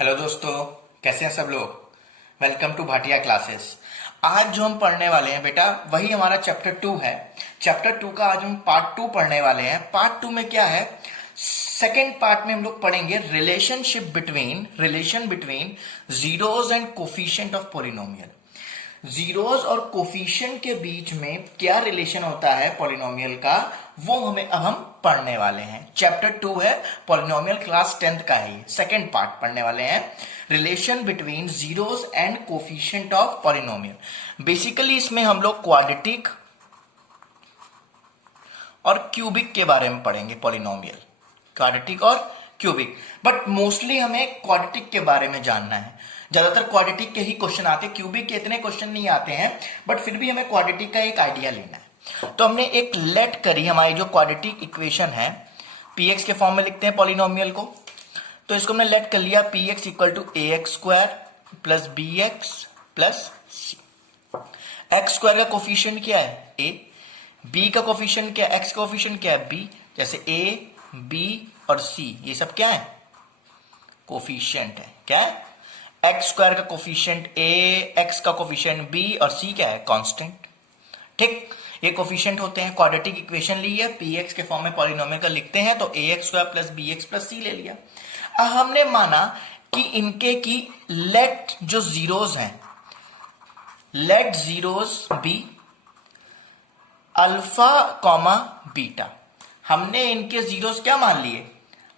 Hello दोस्तों, कैसे हैं सब लोग। Welcome to Bhatia classes. आज जो हम पढ़ने वाले हैं बेटा वही हमारा चैप्टर 2 है। चैप्टर 2 का आज हम पार्ट 2 पढ़ने वाले हैं। पार्ट 2 में क्या है, सेकेंड पार्ट में हम लोग पढ़ेंगे relation between zeros and coefficient of polynomial. Zeros और कोफिशिएंट के बीच में क्या रिलेशन होता है पॉलिनोमियल का, वो अब हम पढ़ने वाले हैं। चैप्टर 2 है, पॉलिनोमियल क्लास 10th का है। सेकेंड पार्ट पढ़ने वाले हैं, relation between zeros and coefficient of polynomial. Basically इसमें हम लोग क्वाड्रेटिक और क्यूबिक के बारे में पढ़ेंगे। पॉलिनोमियल क्वाड्रेटिक और क्यूबिक, बट मोस्टली हमें क्वाड्रेटिक के बारे में जानना है। ज्यादातर क्वाड्रेटिक के ही क्वेश्चन आते हैं, क्यूबिक के इतने क्वेश्चन नहीं आते हैं, बट फिर भी हमें क्वाड्रेटिक का एक आइडिया लेना है। तो हमने एक लेट करी, हमारी जो क्वाड्रेटिक इक्वेशन है px के फॉर्म में लिखते हैं पॉलिनोमियल को। तो इसको हमने लेट कर लिया, px equal to ax square plus bx plus c। X square का कोफिशिएंट क्या है a, b का कोफिशिएंट क्या है, x का कोफिशिएंट क्या है b। जैसे a b और c ये सब क्या है, कोफिशिएंट है। क्या है, एक्स स्क्वायर का कोफिशिएंट a, x का कोफिशिएंट b और c क्या है, कांस्टेंट। ठीक, ये कोफिशिएंट होते हैं। क्वाड्रेटिक इक्वेशन ली है, px के फॉर्म में पॉलिनोमियल का लिखते हैं तो ax square plus bx plus c ले लिया। अब हमने माना कि इनके की लेट जो जीरोज हैं, let zeros be alpha comma beta. हमने इनके जीरोज क्या मान लिए,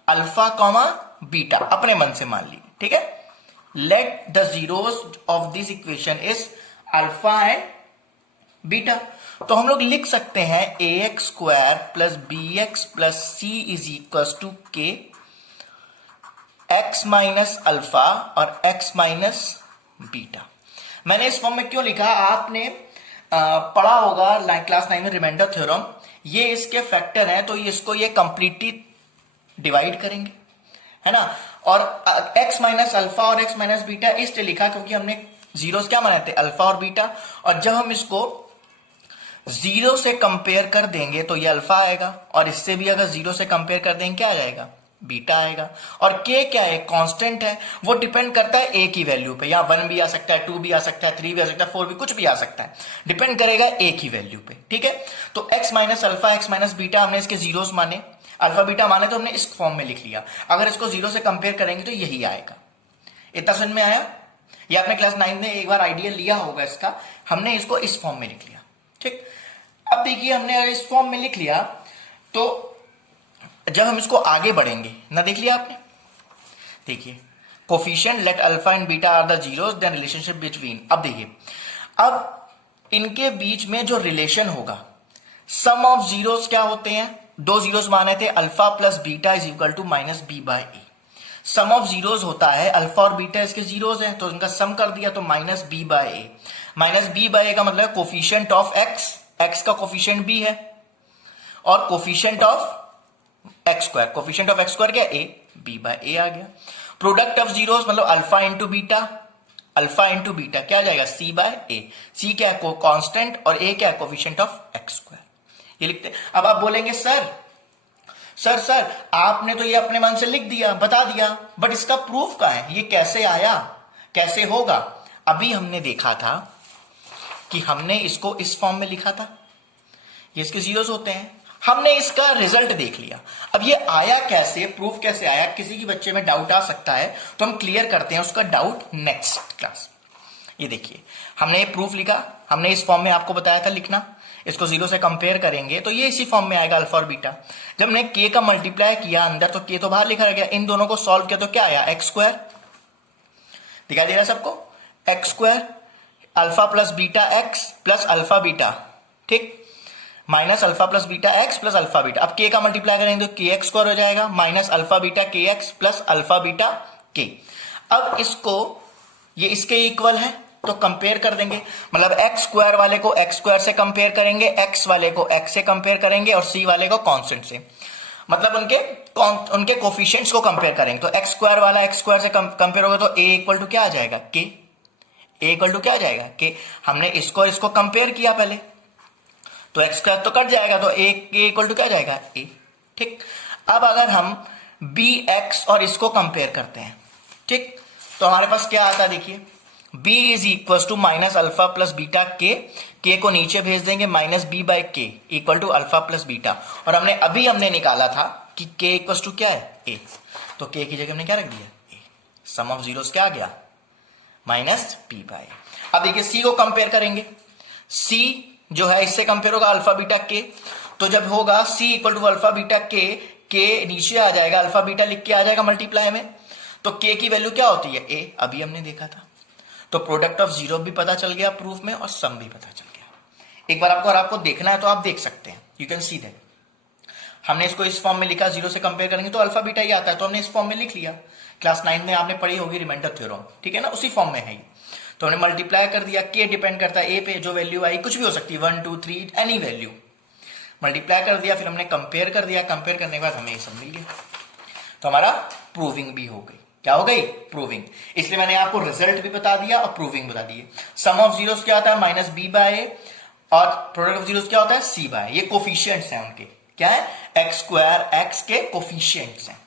अल्फा कॉमा बीटा, अपने मन से मान लिए। ठीक है, let the zeros of this equation is alpha and beta. तो हम लोग लिख सकते हैं ax square plus bx plus c is equal to k, x minus alpha और x माइनस बीटा। मैंने इस फॉर्म में क्यों लिखा, आपने पढ़ा होगा क्लास 9 में रिमाइंडर थ्योरम। ये इसके फैक्टर हैं तो इसको ये कंप्लीटली डिवाइड करेंगे, है ना। और x माइनस अल्फा और x माइनस बीटा इसलिए लिखा क्योंकि हमने जीरोस क्या माने थे, अल्फा और बीटा। और जब हम इसको जीरो से कंपेयर कर देंगे तो ये अल्फा आएगा, और इससे भी अगर जीरो से कंपेयर कर देंगे क्या आ जाएगा, बीटा आएगा। और k क्या है, कांस्टेंट है, वो डिपेंड करता है a की वैल्यू पे। यहाँ 1 भी आ सकता है, 2 भी आ सकता है, 3 भी आ सकता है, 4 भी, कुछ भी आ सकता है, डिपेंड करेगा a की वैल्यू पे। ठीक है, तो x minus alpha x minus beta हमने इसके जीरोस माने, अल्फा बीटा माने तो हमने इस फॉर्म में लिख लिया। अगर इसको जीरो से कंपेयर करेंगे तो यही आएगा। इतना समझ में आया, ये आपने क्लास 9 में एक बार आइडिया लिया होगा इसका। हमने इसको इस फॉर्म में लिख लिया। ठीक, अब देखिए हमने अगर इस फॉर्म में लिख लिया तो जब हम इसको आगे बढ़ेंगे ना, देख लिया आपने, देखिए coefficient let alpha and beta are the zeros then relationship between. अब देखिए, अब इनके बीच में जो रिलेशन होगा, सम ऑफ जीरोस क्या होते हैं, दो जीरोस माने थे, alpha plus beta is equal to minus B by a. Sum of zeros होता है, अल्फा और बीटा इसके जीरोस हैं तो इनका सम कर दिया तो minus B by A. Minus B by ए का मतलब कोफिशिएंट ऑफ एक्स, एक्स का कोफिशिएंट बी है, और coefficient of X square, coefficient of X square क्या ए, बी बाय ए आ गया। प्रोडक्ट ऑफ जीरोस मतलब alpha into beta, alpha into beta क्या आ जाएगा, सी बाय ए। सी क्या है, कांस्टेंट, और ए क्या है, कोफिशिएंट ऑफ एक्स स्क्वायर। ये लिखते हैं। अब आप बोलेंगे सर आपने तो ये अपने मन से लिख दिया, बता दिया, बट इसका प्रूफ कहां है, ये कैसे आया, कैसे होगा। अभी हमने देखा था कि हमने इसको इस फॉर्म में लिखा था, ये इसके जीरोस होते हैं, हमने इसका रिजल्ट देख लिया। अब ये आया कैसे, प्रूफ कैसे आया, किसी की बच्चे में डाउट आ सकता है, तो हम क्लियर करते हैं उसका डाउट नेक्स्ट क्लास। ये देखिए हमने ये प्रूफ लिखा, हमने इस फॉर्म में आपको बताया था लिखना, इसको जीरो से कंपेयर करेंगे तो ये इसी फॉर्म में आएगा अल्फा और बीटा। जब हमने के का मल्टीप्लाई किया अंदर तो के तो बाहर लिखा गया, इन दोनों को सॉल्व किया तो क्या आया, एक्स स्क्वायर, दिखाई दे रहा है सबको, X square alpha plus beta X plus alpha beta, ठीक, minus alpha plus beta X plus alpha beta. अब के का मल्टीप्लाई करेंगे तो के एक्स स्क्वायर हो जाएगा, माइनस अल्फा बीटा के एक्स प्लस अल्फा बीटा के। अब इसको ये इसके इक्वल है तो कंपेयर कर देंगे, मतलब एक्स स्क्वायर वाले को एक्स स्क्वायर से कंपेयर करेंगे, एक्स वाले को एक्स से कंपेयर करेंगे, और सी वाले को कांस्टेंट से, मतलब उनके कोफिशिएंट्स को कंपेयर करेंगे। तो एक्स स्क्वायर वाला एक्स स्क्वायर से कंपेयर होगा तो ए इक्वल टू क्या आ जाएगा, के, ए इक्वल टू क्या आ जाएगा, के। हमने इसको कंपेयर किया पहले तो एक्स स्क्वायर तो कट जाएगा तो ए इक्वल टू क्या जाएगा, ए। ठीक, अब अगर हम बी एक्स और इसको कंपेयर करते हैं, ठीक, तो हमारे पास क्या आता है देखिए, b is equal to minus alpha plus beta के को नीचे भेज देंगे, माइनस बी बाई के equal to alpha plus beta. और हमने निकाला था कि k इक्वल टू क्या है, a, तो k की जगह हमने क्या रख दिया, a। सम ऑफ जीरोस क्या आ गया, माइनस बी बाई। अब देखिए c को कंपेयर करेंगे, c जो है इससे कंपेयर होगा अल्फा बीटा के, तो जब होगा c equal to alpha beta के नीचे आ जाएगा, अल्फा बीटा लिख के आ जाएगा मल्टीप्लाई में, तो k की वैल्यू क्या होती है, a, अभी हमने देखा था। तो प्रोडक्ट ऑफ जीरो भी पता चल गया प्रूफ में, और सम भी पता चल गया। एक बार आपको देखना है तो आप देख सकते हैं, यू कैन सी दैट। हमने इसको इस फॉर्म में लिखा, जीरो से कंपेयर करेंगे तो अल्फा बीटा ही आता है, तो हमने इस फॉर्म में लिख लिया। क्लास 9 में आपने पढ़ी होगी रिमाइंडर थ्योरम, ठीक है ना, उसी फॉर्म में है ये। तो हमने मल्टीप्लाई कर दिया, के डिपेंड करता है ए पे, जो वैल्यू आई कुछ भी हो सकती है, 1 2 3 एनी वैल्यू, मल्टीप्लाई कर दिया, फिर हमने कंपेयर कर दिया, कंपेयर करने के बाद हमें ये सब मिल गया। तो हमारा प्रूविंग भी हो गई, क्या हो गई, प्रूविंग। इसलिए मैंने आपको रिजल्ट भी बता दिया और प्रूविंग बता दिए। सम ऑफ जीरोस क्या होता है, माइनस बी बाय, और प्रोडक्ट ऑफ जीरोस क्या होता है, सी बाय। ये कोफिशिएंट्स हैं उनके, क्या है, एक्स स्क्वायर एक्स के कोफिशिएंट्स हैं।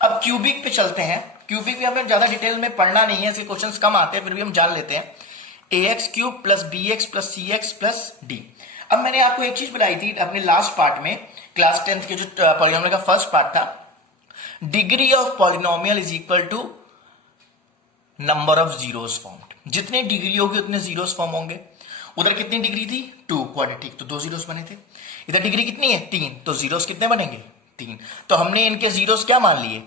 अब क्यूबिक पे चलते हैं। क्यूबिक भी हमें ज्यादा डिटेल में पढ़ना नहीं है, इसके क्वेश्चंस कम आते हैं, फिर भी हम जान लेते हैं। A X cube plus B X plus C X plus D. अब मैंने आपको एक चीज बताई थी अपने लास्ट पार्ट में, क्लास 10 के जो पॉलिनोमियल का फर्स्ट पार्ट था, degree of polynomial is equal to number of zeros formed. जितनी डिग्री होगी उतने जीरोस फॉर्म होंगे। उधर कितनी डिग्री थी, 2 क्वाड्रेटिक, तो 2 जीरोस बने थे। इधर डिग्री कितनी है, 3, तो जीरोस कितने बनेंगे, 3। तो हमने इनके जीरोस क्या मान लिए,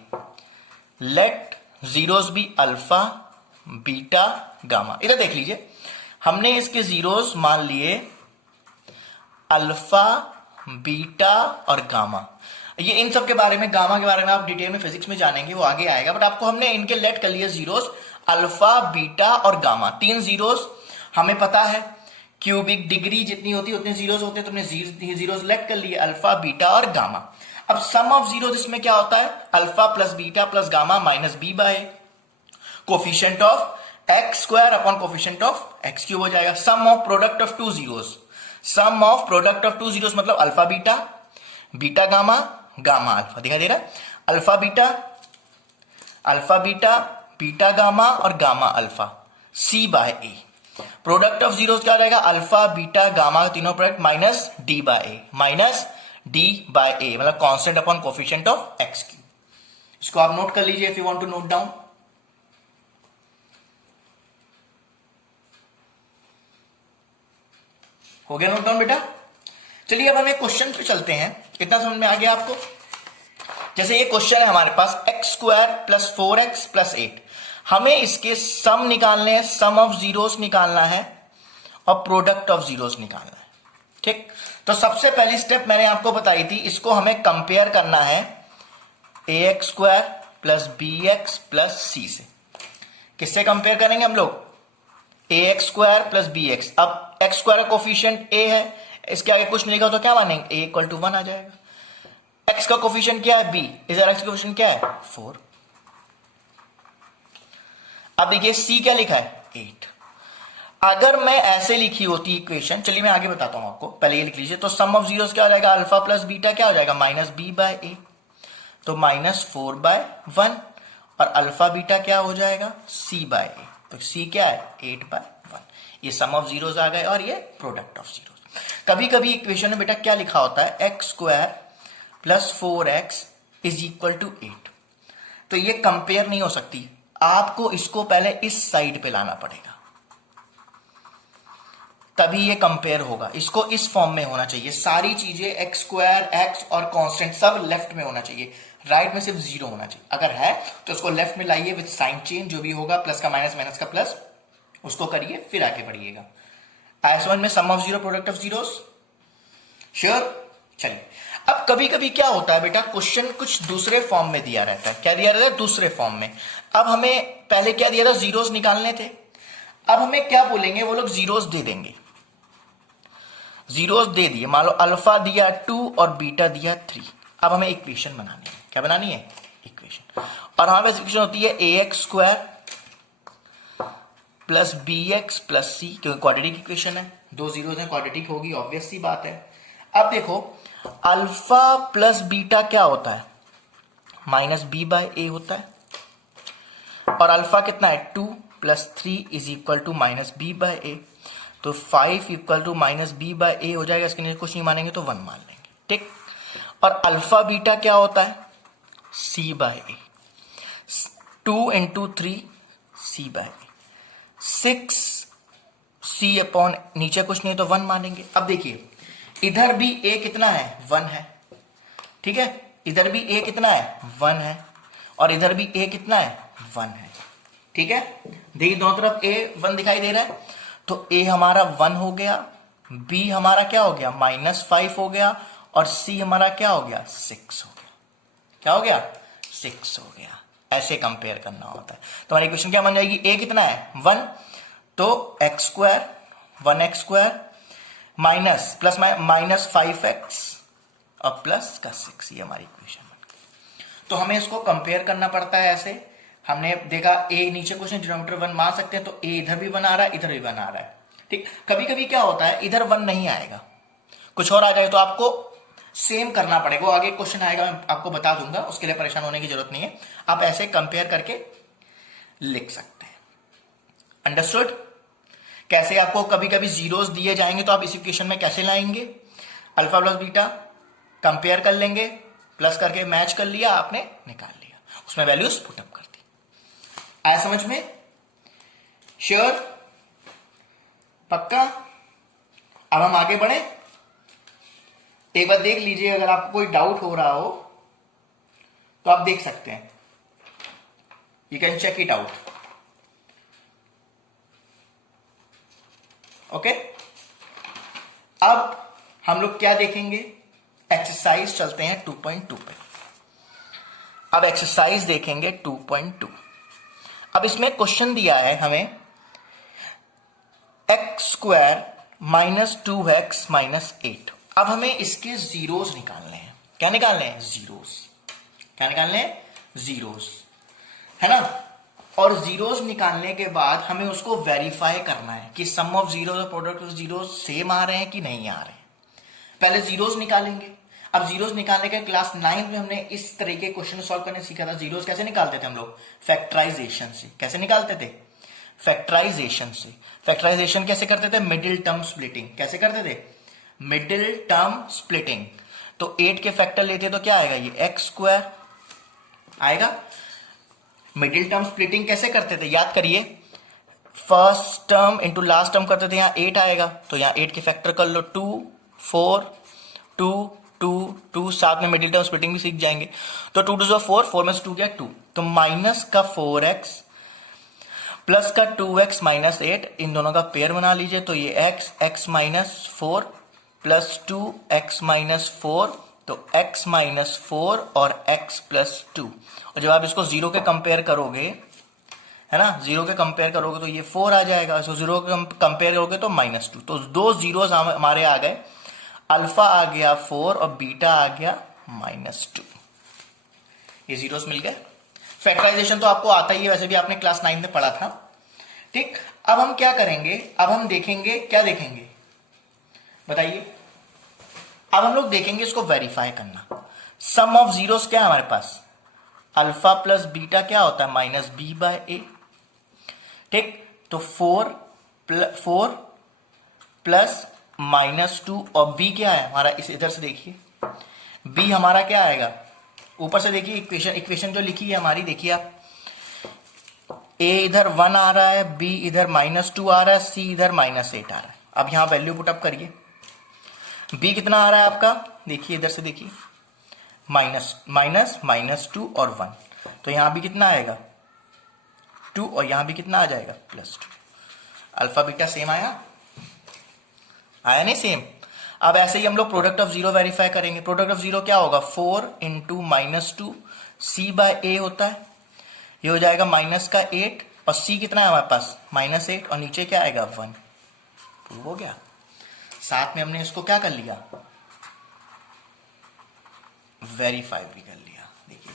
let zeros be alpha beta gamma. इधर देख लीजिए, हमने इसके जीरोस मान लिए अल्फा बीटा और गामा। ये इन सब के बारे में, गामा के बारे में आप डिटेल में फिजिक्स में जानेंगे, वो आगे आएगा, बट आपको हमने इनके लेट कर लिए जीरोस अल्फा बीटा और गामा। 3 जीरोस हमें पता है, क्यूबिक डिग्री जितनी होती है उतने जीरोस होते हैं, तो हमने जीरोस लेट कर लिए अल्फा बीटा और गामा। अब सम ऑफ जीरोस इसमें क्या होता है, alpha plus beta plus gamma minus B by coefficient of X square upon coefficient of x cube हो जाएगा। Sum of product of 2 zeros, sum of product of 2 zeros मतलब alpha beta, beta gamma, gamma alpha, दिखाई दे रहा है, alpha beta, beta gamma और gamma alpha, C by A. Product of zeros क्या हो जाएगा, अल्फा बीटा गामा तीनों product minus D by A, minus D by a, मतलब constant upon coefficient of x cube. इसको आप नोट कर लीजिए if you want to note down. हो गया नोट डाउन बेटा। चलिए अब हम एक क्वेश्चन पे चलते हैं। कितना समझ में आ गया आपको? जैसे ये क्वेश्चन है हमारे पास, X square plus 4x plus 8। हमें इसके सम निकालने हैं, सम ऑफ जीरोस निकालना है और प्रोडक्ट ऑफ जीरोस निकालना है, ठीक। तो सबसे पहली स्टेप मैंने आपको बताई थी, इसको हमें कंपेयर करना है A X square plus B X plus C से। किससे कंपेयर करेंगे हम लोग, A X square plus B X. अब एक्स स्क्वायर का कोफिशिएंट ए है, इसके आगे कुछ नहीं लिखा तो क्या मानेंगे, ए इक्वल टू 1 आ जाएगा। एक्स का कोफिशिएंट क्या है, बी, इधर एक्स का कोफिशिएंट क्या है, 4। अब देखिए सी क्या लिखा है, 8। अगर मैं ऐसे लिखी होती इक्वेशन, चलिए मैं आगे बताता हूं आपको, पहले ये लिख लीजिए। तो सम ऑफ जीरोस क्या हो जाएगा, अल्फा प्लस बीटा क्या हो जाएगा, माइनस बी बाय ए, तो माइनस 4 बाय 1, और अल्फा बीटा क्या हो जाएगा, सी बाय ए, तो सी क्या है, 8 बाय 1। ये सम ऑफ जीरोस आ गए और ये प्रोडक्ट ऑफ जीरोस। कभी कभी इक्वेशन में बेटा क्या लिखा होता है, x square plus 4x is equal to 8। तो ये कंपेयर नहीं हो सकती, आपको इसको पहले इस साइड पे लाना पड़ेगा, तभी ये कंपेयर होगा। इसको इस फॉर्म में होना चाहिए, सारी चीजें एक्स स्क्वायर एक्स और कांस्टेंट सब लेफ्ट में होना चाहिए, राइट में सिर्फ जीरो होना चाहिए। अगर है तो उसको लेफ्ट में लाइए विद साइन चेंज, जो भी होगा, प्लस का माइनस, माइनस का प्लस, उसको करिए, फिर आगे बढ़िएगा। आइस1 में sum of zero product of zeros, sure. चलिए अब कभी कभी क्या होता है बेटा, क्वेश्चन कुछ दूसरे फॉर्म में दिया रहता है। क्या दिया रहता है, दूसरे फॉर्म में। अब हमें पहले क्या दिया था, जीरोस निकालने थे। अब हमें क्या बोलेंगे, वो लोग जीरोस दे देंगे, जीरोस दे दिए, मान लो अल्फा दिया 2 और बीटा दिया 3। अब हमें इक्वेशन बनानी है, क्या बनानी है, इक्वेशन। और हमारे पास इक्वेशन होती है A X square plus B X plus C, क्योंकि क्वाड्रेटिक इक्वेशन है, 2 जीरोस है, क्वाड्रेटिक होगी, ऑब्वियस सी बात है। अब देखो अल्फा प्लस बीटा क्या होता है, माइनस बी बाय ए होता है। और अल्फा कितना है 2 plus 3 is equal to minus B by A. तो 5 equal to minus B by A हो जाएगा। इसके लिए कुछ नहीं मानेंगे तो 1 मान लेंगे, ठीक। और अल्फा बीटा क्या होता है सी by A. 2 into 3 C by A. 6 C upon नीचे कुछ नहीं तो 1 मानेंगे। अब देखिए इधर भी ए कितना है 1 है, ठीक है। इधर भी ए कितना है 1 है और इधर भी ए कितना है 1 है, ठीक है। देखिए दोनों तरफ ए 1 दिखाई दे रहा है, तो ए हमारा 1 हो गया, बी हमारा क्या हो गया -5 हो गया और सी हमारा क्या हो गया 6 हो गया। क्या हो गया 6 हो गया। ऐसे कंपेयर करना होता है। तो हमारी इक्वेशन क्या बन जाएगी, ए कितना है 1 तो x² 1x² minus plus minus 5x और प्लस का 6, ये हमारी इक्वेशन बन गई। तो हमें इसको कंपेयर करना पड़ता है ऐसे। हमने देखा ए नीचे कुछ नहीं डिनोमिनेटर 1 मान सकते हैं, तो ए इधर भी 1 आ रहा है इधर भी 1 आ रहा है, ठीक। कभी कभी क्या होता है इधर 1 नहीं आएगा, कुछ और आ जाए, तो आपको सेम करना पड़ेगा। वो आगे क्वेश्चन आएगा मैं आपको बता दूंगा, उसके लिए परेशान होने की जरूरत नहीं है। आप ऐसे कंपेयर करके लिख सकते हैं। अंडरस्टूड। कैसे आपको कभी कभी जीरोस दिए जाएंगे तो आप इस इक्वेशन में कैसे लाएंगे, अल्फा प्लस बीटा कंपेयर कर लेंगे, प्लस करके मैच कर लिया, आपने निकाल लिया, उसमें वैल्यूज पुटअप कर दी। आया समझ में? श्योर? पक्का? अब हम आगे बढ़े। एक बार देख लीजिए, अगर आपको कोई डाउट हो रहा हो तो आप देख सकते हैं, you can check it out. Okay, अब हम लोग क्या देखेंगे, एक्सरसाइज चलते हैं 2.2 पे। अब एक्सरसाइज देखेंगे 2.2। अब इसमें क्वेश्चन दिया है हमें x² माइनस 2x माइनस 8। अब हमें इसके जीरोस निकालने हैं। क्या निकालने हैं, जीरोस। क्या निकालने हैं, जीरोस, है ना। और जीरोस निकालने के बाद हमें उसको वेरीफाई करना है कि सम ऑफ जीरोस और प्रोडक्ट ऑफ जीरोस सेम आ रहे हैं कि नहीं आ रहे हैं। पहले जीरोस निकालेंगे। अब जीरोस निकालने के क्लास 9 में हमने इस तरह के क्वेश्चन सॉल्व करने सीखा था। जीरोस कैसे निकालते थे हम लोग, फैक्टराइजेशन से। कैसे निकालते थे, फैक्टराइजेशन से। फैक्टराइजेशन कैसे करते थे, मिडिल टर्म स्प्लिटिंग। कैसे करते थे, मिडिल टर्म स्प्लिटिंग। तो 8 के फैक्टर लेते तो क्या आएगा, ये x² आएगा। मिडिल टर्म स्प्लिटिंग कैसे करते थे, याद करिए, first term into last term करते थे, यहां 8 आएगा तो यहां 8 के फैक्टर कर लो, 2 4 2 2 2, साथ में मिडिल टर्म स्प्लिटिंग भी सीख जाएंगे। तो 2 2 4, 4 में से 2 गया 2, तो माइनस का 4x प्लस का 2x माइनस 8, इन दोनों का पेयर बना लीजिए। तो ये x minus 4 plus 2x minus 4, तो x माइनस 4 और x प्लस 2। और जब आप इसको जीरो के कंपेयर करोगे, है ना, जीरो के कंपेयर करोगे तो ये 4 आ जाएगा। सो जीरो के कंपेयर करोगे तो -2। तो दो जीरोस हमारे आ गए, अल्फा आ गया 4 और बीटा आ गया -2। ये जीरोस मिल गए। फैक्टराइजेशन तो आपको आता ही है, वैसे भी आपने क्लास 9 में पढ़ा था, ठीक। अब हम क्या करेंगे, अब हम देखेंगे, क्या देखेंगे बताइए। अब हम लोग देखेंगे इसको वेरीफाई करना। सम ऑफ जीरोस क्या है हमारे पास, अल्फा प्लस बीटा क्या होता है, -b बाय a, ठीक। तो 4 प्लस -2 और b क्या है हमारा, इस इधर से देखिए, b हमारा क्या आएगा, ऊपर से देखिए इक्वेशन जो लिखी है हमारी, देखिए आप, a इधर 1 आ रहा है, b इधर -2 आ रहा है, c इधर -8 आ रहा है। अब यहां वैल्यू पुटअप करिए। b कितना आ रहा है आपका, देखिए इधर से देखिए, -2 और 1, तो यहां भी कितना आएगा 2 और यहां भी कितना आ जाएगा +2। अल्फा बीटा सेम आया नहीं सेम। अब ऐसे ही हम लोग प्रोडक्ट ऑफ जीरो वेरीफाई करेंगे। प्रोडक्ट ऑफ जीरो क्या होगा, 4 इंटू -2 c बाय a होता है, ये हो जाएगा -8 और c कितना है हमारे पास -8 और नीचे क्या आएगा 1। प्रूव हो गया। साथ में हमने इसको क्या कर लिया, वेरीफाई भी कर लिया। देखिए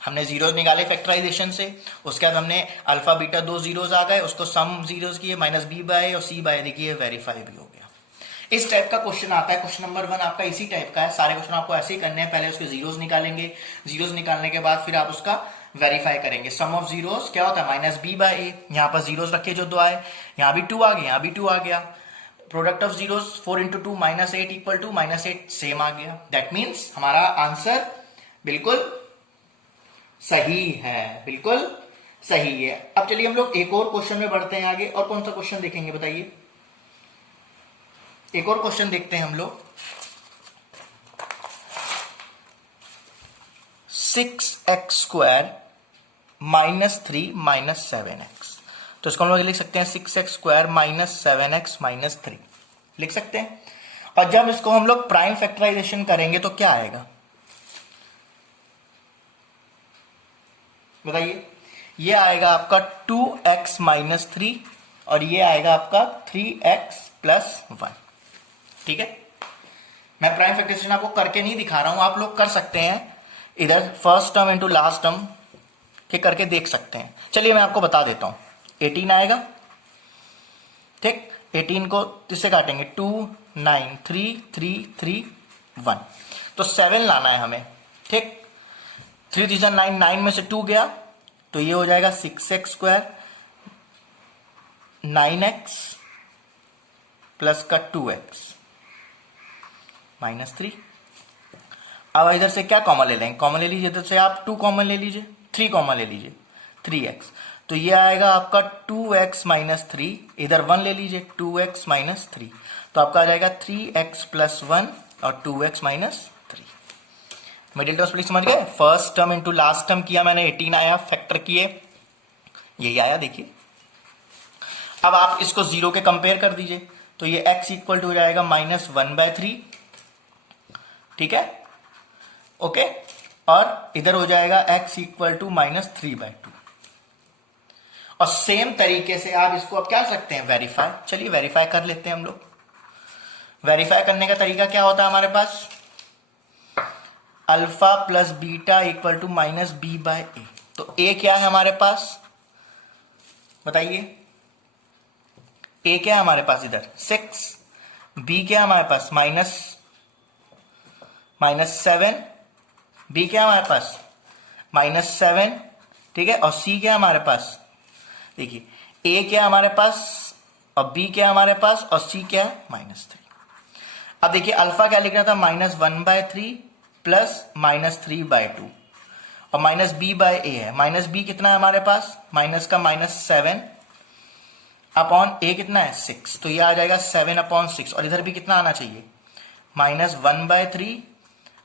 हमने जीरोस निकाले फैक्टराइजेशन से, उसके बाद हमने अल्फा बीटा 2 जीरोस आ गए, उसको सम जीरोस किए, -b बाय और c बाय, देखिए वेरीफाई भी हो गया। इस टाइप का क्वेश्चन आता है। क्वेश्चन नंबर 1 आपका इसी टाइप का है। सारे क्वेश्चन आपको ऐसे ही करने हैं। पहले उसके जीरोस निकालेंगे, जीरोस निकालने के बाद फिर आप उसका वेरीफाई करेंगे। सम ऑफ जीरोस क्या होता है, माइनस बी बाय ए। यहाँ पर जीरोस रखे जो 2 आए, यहाँ भी 2 आ गया, यहाँ भी 2 आ गया। Product of zeros 4 into 2 -8 equal to -8 same आ गया। दैट मीन्स हमारा आंसर बिल्कुल सही है, बिल्कुल सही है। अब चलिए हम लोग एक और क्वेश्चन में बढ़ते हैं आगे। और कौन सा क्वेश्चन देखेंगे बताइए? एक और क्वेश्चन देखते हैं हम लोग। 6x² -3 -7x। तो इसको हम लोग लिख सकते हैं 6x² -7x -3 लिख सकते हैं। और जब इसको हम लोग प्राइम फैक्टराइजेशन करेंगे तो क्या आएगा बताइए? ये आएगा आपका 2x -3 और ये आएगा आपका 3x + 1। ठीक है, मैं प्राइम फैक्टराइजेशन आपको करके नहीं दिखा रहा हूं, आप लोग कर सकते हैं। इधर first term into last term के करके देख सकते हैं। चलिए मैं आपको बता देता हूं। 18 आएगा, ठीक। 18 को किससे काटेंगे? 2 9 3 3 3 1। तो 7 लाना है हमें, ठीक। 3 3 9, 9 में से 2 गया तो ये हो जाएगा 6x² 9x प्लस का 2x -3। अब इधर से क्या कॉमन ले लेंगे? कॉमन ले लीजिए, इधर से आप 2 कॉमन ले लीजिए, 3 कॉमन ले लीजिए, 3x। तो ये आएगा आपका 2x -3, इधर 1 ले लीजिए, 2x -3। तो आपका आ जाएगा 3x + 1 और 2x -3। मिडिल टर्म स्प्लिट समझ गए? First term into last term किया मैंने, 18 आया, फैक्टर किए, यही आया देखिए। अब आप इसको 0 के कंपेयर कर दीजिए, तो ये x इक्वल टू हो जाएगा -1/3। ठीक है, ओके। और इधर हो जाएगा x इक्वल टू -3/2। और सेम तरीके से आप इसको अब क्या कर सकते हैं? वेरीफाई। चलिए वेरीफाई कर लेते हैं हम लोग। वेरीफाई करने का तरीका क्या होता है हमारे पास? Alpha plus beta equal to -b/a। तो a क्या है हमारे पास बताइए? a क्या है हमारे पास? इधर 6। b क्या है हमारे पास? -7। b क्या है हमारे पास? -7। ठीक है, और c क्या है हमारे पास? देखिए a क्या है हमारे पास और b क्या है हमारे पास और c क्या है? -3। अब देखिए अल्फा क्या लिख रहा था? -1/3 प्लस -3/2 और -b/a है। -b कितना है हमारे पास? माइनस का -7 अपॉन a कितना है? 6। तो ये आ जाएगा 7/6। और इधर भी कितना आना चाहिए? -1/3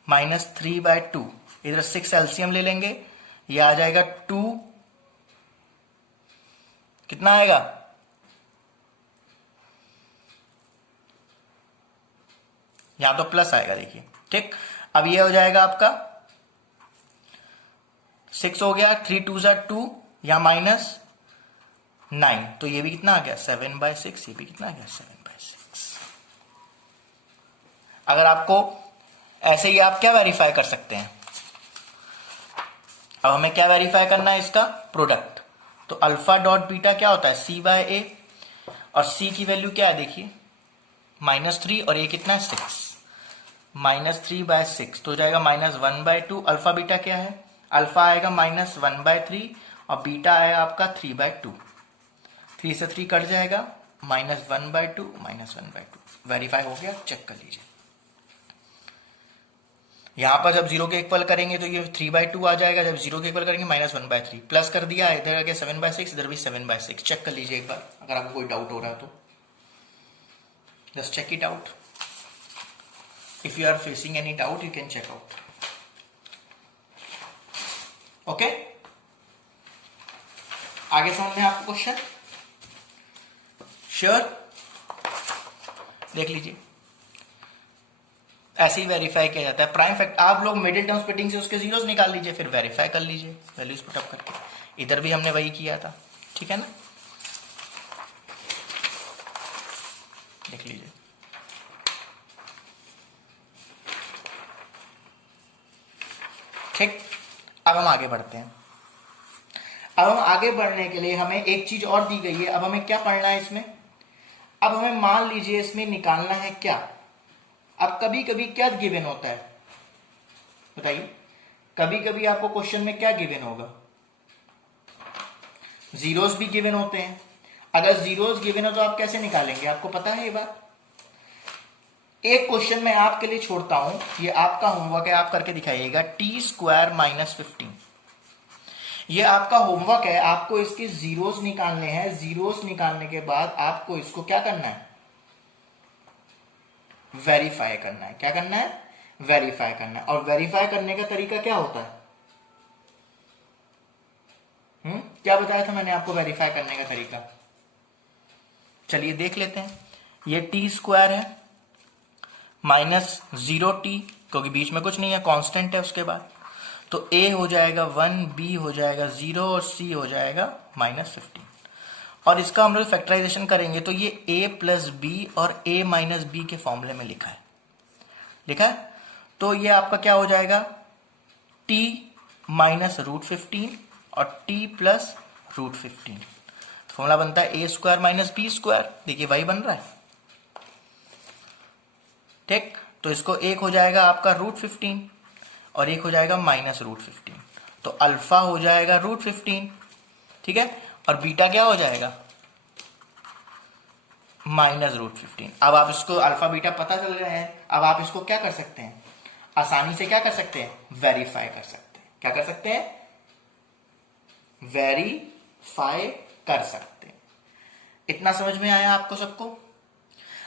-3/2। इधर 6 एलसीएम ले लेंगे, ये आ जाएगा 2। कितना आएगा? यहां तो प्लस आएगा देखिए, ठीक। अब ये हो जाएगा आपका 6 हो गया, 3 2 2 या -9। तो ये भी कितना आ गया? 7/6। ये भी कितना आ गया? 7/6। अगर आपको ऐसे ही आप क्या वेरीफाई कर सकते हैं? अब हमें क्या वेरीफाई करना है? इसका प्रोडक्ट। तो अल्फा डॉट बीटा क्या होता है? c/a। और c की वैल्यू क्या है देखिए? -3 और a कितना है? 6। -3/6 तो हो जाएगा -1/2। अल्फा बीटा क्या है? अल्फा आएगा -1/3 और बीटा आएगा आपका 3/2। 3 से 3 कट जाएगा, -1/2 -1/2। वेरीफाई हो गया, चेक कर लीजिए। यहां पर जब 0 के इक्वल करेंगे तो ये 3/2 आ जाएगा, जब 0 के इक्वल करेंगे -1/3। प्लस कर दिया, इधर आ गया 7/6, इधर भी 7/6। चेक कर लीजिए एक बार, अगर आपको कोई डाउट हो रहा है तो just check it out. If you are facing any doubt, you can check out. Okay? आगे समझ में आपको क्वेश्चन? श्योर? देख लीजिए, ऐसे ही वेरीफाई किया जाता है। प्राइम फैक्ट आप लोग मिडिल टर्म स्प्लिटिंग से उसके जीरोस निकाल लीजिए, फिर वेरीफाई कर लीजिए वैल्यूज पुट अप करके। इधर भी हमने वही किया था, ठीक है ना? देख लीजिए। ठीक, अब हम आगे बढ़ते हैं। अब हम आगे बढ़ने के लिए हमें एक चीज और दी गई है। अब हमें क्या पढ़ना है इसमें? अब हमें मान लीजिए इसमें निकालना है क्या? अब कभी कभी क्या गिवन होता है बताइए? कभी कभी आपको क्वेश्चन में क्या गिवन होगा? जीरोस भी गिवन होते हैं। अगर जीरोस गिवन हो तो आप कैसे निकालेंगे, आपको पता है ये बात। एक क्वेश्चन मैं आपके लिए छोड़ता हूं, ये आपका होमवर्क है, आप करके दिखाइएगा। टी स्क्वायर माइनस 15, ये आपका होमवर्क है, आपको इसके जीरोस निकालने हैं। जीरोस निकालने के बाद आपको इसको क्या करना है, वेरीफाई करना है। क्या करना है, वेरीफाई करना है। और वेरीफाई करने का तरीका क्या होता है, क्या बताया था मैंने आपको वेरीफाई करने का तरीका, चलिए देख लेते हैं। ये टी स्क्वायर है माइनस 0t, क्योंकि बीच में कुछ नहीं है, कांस्टेंट है उसके बाद, तो a हो जाएगा 1, b हो जाएगा 0 और c हो जाएगा माइनस 15। और इसका हम लोग फैक्टराइजेशन करेंगे तो ये a प्लस बी और a माइनस बी के फॉर्मूले में लिखा है। तो ये आपका क्या हो जाएगा, t माइनस √15 और t प्लस √15। फॉर्मूला बनता है a square minus b square, देखिए वही बन रहा है, ठीक। तो इसको एक हो जाएगा आपका √15 और एक हो जाएगा माइनस √15, तो अल्फा हो जाएगा √15, ठीक है, और बीटा क्या हो जाएगा, माइनस √15। अब आप इसको अल्फा बीटा पता चल गए हैं, अब आप इसको क्या कर सकते हैं, आसानी से क्या कर सकते हैं, वेरीफाई कर सकते हैं। क्या कर सकते हैं, वेरीफाई कर सकते हैं। इतना समझ में आया आपको सबको।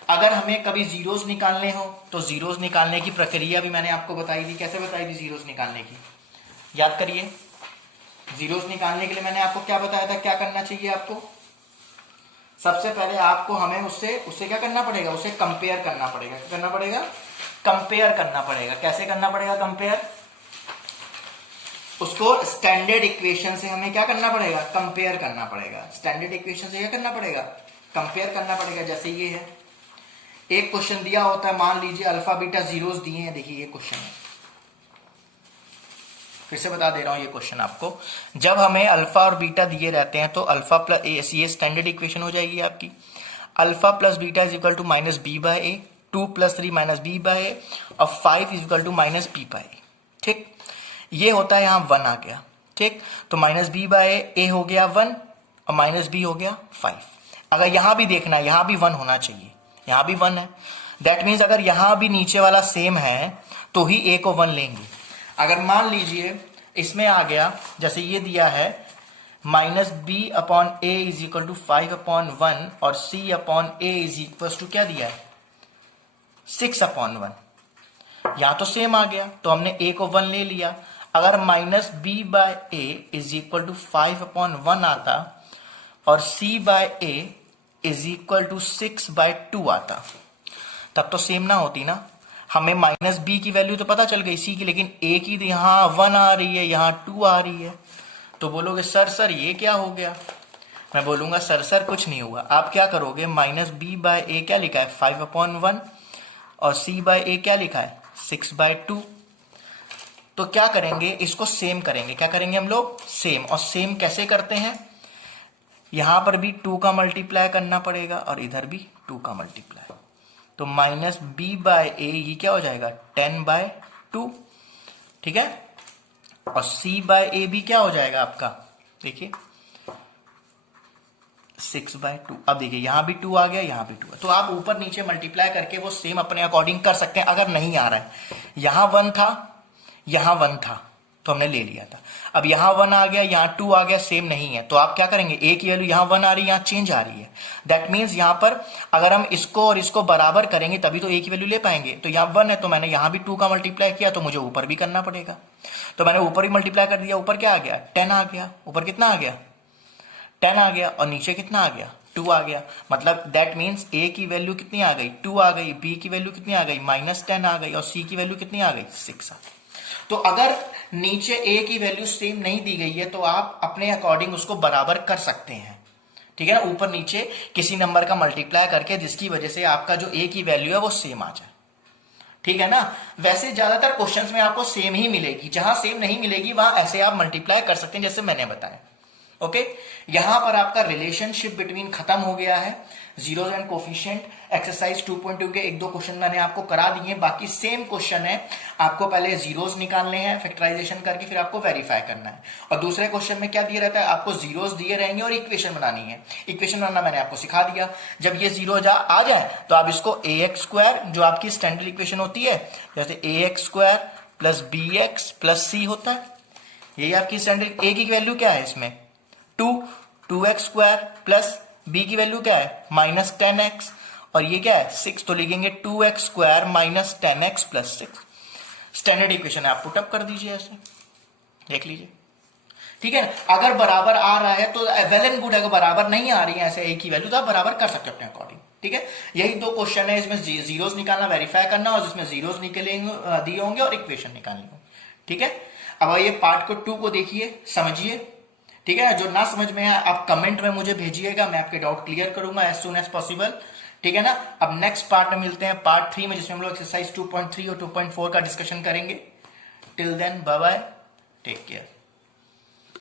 अगर हमें कभी जीरोस निकालने हो तो जीरोस निकालने की प्रक्रिया भी मैंने आपको बताई थी। कैसे बताई थी जीरोस निकालने की, याद करिए। जीरोस निकालने के लिए मैंने आपको क्या बताया था, क्या करना चाहिए आपको, सबसे पहले आपको हमें उससे क्या करना पड़ेगा, उसे कंपेयर करना पड़ेगा। क्या करना पड़ेगा, कंपेयर करना पड़ेगा। कैसे करना पड़ेगा कंपेयर, उसको स्टैंडर्ड इक्वेशन से हमें क्या करना पड़ेगा, कंपेयर करना पड़ेगा। स्टैंडर्ड इक्वेशन से क्या करना पड़ेगा, कंपेयर करना पड़ेगा। जैसे ये है, एक क्वेश्चन दिया होता है, मान लीजिए अल्फा बीटा जीरोस दिए हैं, देखिए ये क्वेश्चन है, फिर से बता दे रहा हूं ये क्वेश्चन आपको। जब हमें अल्फा और बीटा दिए रहते हैं तो अल्फा प्लस ये स्टैंडर्ड इक्वेशन हो जाएगी आपकी, alpha plus beta is equal to minus B by A, 2 + 3 minus B by A, और 5 is equal to minus B by A, ठीक। ये होता है, यहां 1 आ गया, ठीक। तो माइनस बी बाय ए हो गया 1 और माइनस बी हो गया 5। अगर यहां भी देखना, यहां भी 1 होना चाहिए, यहां भी 1 है। दैट मीन्स अगर यहां भी नीचे वाला सेम है तो ही ए को 1 लेंगे। अगर मान लीजिए इसमें आ गया, जैसे ये दिया है minus B upon A is equal to 5/1 और C upon A is equal to क्या दिया है 6/1, यहां तो सेम आ गया तो हमने ए को 1 ले लिया। अगर minus B by A is equal to 5/1 आता और C by A is equal to 6/2 आता, तब तो सेम ना होती ना। हमें माइनस बी की वैल्यू तो पता चल गई सी की, लेकिन ए की यहां 1 आ रही है, यहां 2 आ रही है। तो बोलोगे सर ये क्या हो गया, मैं बोलूंगा सर कुछ नहीं हुआ। आप क्या करोगे, माइनस बी बाय ए क्या लिखा है 5/1 और सी बाय ए क्या लिखा है 6/2। तो क्या करेंगे, इसको सेम करेंगे। क्या करेंगे हम लोग, सेम। और सेम कैसे करते हैं, यहां पर भी 2 का मल्टीप्लाई करना पड़ेगा और इधर भी 2 का मल्टीप्लाई। तो माइनस बी बाय ए ये क्या हो जाएगा 10/2, ठीक है। और सी बाय ए भी क्या हो जाएगा आपका, देखिए 6/2। अब देखिए यहां भी 2 आ गया, यहां भी 2 है। तो आप ऊपर नीचे मल्टीप्लाई करके वो सेम अपने अकॉर्डिंग कर सकते हैं। अगर नहीं आ रहा है, यहां 1 था, यहां 1 था तो हमने ले लिया था, अब यहां 1 आ गया, यहां 2 आ गया, सेम नहीं है, तो आप क्या करेंगे, ए की वैल्यू यहां 1 आ रही है, यहां चेंज आ रही है। दैट मीन्स यहां पर अगर हम इसको और इसको बराबर करेंगे तभी तो ए की वैल्यू ले पाएंगे। तो यहां 1 है तो मैंने यहां भी 2 का मल्टीप्लाई किया, तो मुझे ऊपर भी करना पड़ेगा। तो मैंने ऊपर भी मल्टीप्लाई कर दिया, ऊपर क्या आ गया 10 आ गया, ऊपर कितना आ गया 10 आ गया, और नीचे कितना आ गया 2 आ गया। मतलब दैट मीन्स ए की वैल्यू कितनी आ गई 2 आ गई, बी की वैल्यू कितनी आ गई -10 आ गई, और सी की वैल्यू कितनी आ गई 6 आ गई। तो अगर नीचे ए की वैल्यू सेम नहीं दी गई है तो आप अपने अकॉर्डिंग उसको बराबर कर सकते हैं, ठीक है ना, ऊपर नीचे किसी नंबर का मल्टीप्लाई करके, जिसकी वजह से आपका जो ए की वैल्यू है वो सेम आ जाए, ठीक है ना। वैसे ज्यादातर क्वेश्चंस में आपको सेम ही मिलेगी, जहां सेम नहीं मिलेगी वहां ऐसे आप मल्टीप्लाई कर सकते हैं जैसे मैंने बताया, ओके यहां पर आपका रिलेशनशिप बिटवीन खत्म हो गया है, जीरोस एंड कोफिशिएंट। एक्सरसाइज 2.2 के एक दो क्वेश्चन मैंने आपको करा दिए, बाकी सेम क्वेश्चन है। आपको पहले जीरोस निकालने हैं फैक्टराइजेशन करके, फिर आपको वेरीफाई करना है। और दूसरे क्वेश्चन में क्या दिया रहता है, आपको जीरोस दिए रहेंगे और इक्वेशन बनानी है। इक्वेशन बनाना मैंने आपको सिखा दिया। जब ये जीरो आ जाए तो आप इसको ए एक्स स्क्वायर, जो आपकी स्टैंडर्ड इक्वेशन होती है, जैसे A X square plus B X plus C होता है, यही आपकी स्टैंडर्ड। ए की वैल्यू क्या है इसमें 2 एक्स स्क्वायर प्लस बी की वैल्यू क्या है -10x, और ये क्या है 6, तो लिखेंगे 2x square -10x plus 6। Standard equation है, आप पुटअप कर दीजिए ऐसे, देख लीजिए। ठीक है, अगर बराबर आ रहा है तो वेल एंड गुड, अगर बराबर नहीं आ रही है ऐसे एक ही वैल्यू तो आप बराबर कर सकते हो अपने अकॉर्डिंग। ठीक है, यही दो क्वेश्चन है, इसमें जीरोस निकालना, वेरीफाई करना, और जिसमें जीरोस निकलेंगे दिए होंगे और इक्वेशन निकालनी होगी। ठीक है, अब ये पार्ट को 2 को देखिए, समझिए। ठीक है, जो ना समझ में है आप कमेंट में मुझे भेजिएगा, मैं आपके डाउट क्लियर करूंगा एज सुन एज पॉसिबल। ठीक है ना, अब नेक्स्ट पार्ट में मिलते हैं, पार्ट 3 में, जिसमें हम लोग एक्सरसाइज 2.3 और 2.4 का डिस्कशन करेंगे। Till then bye bye, take care.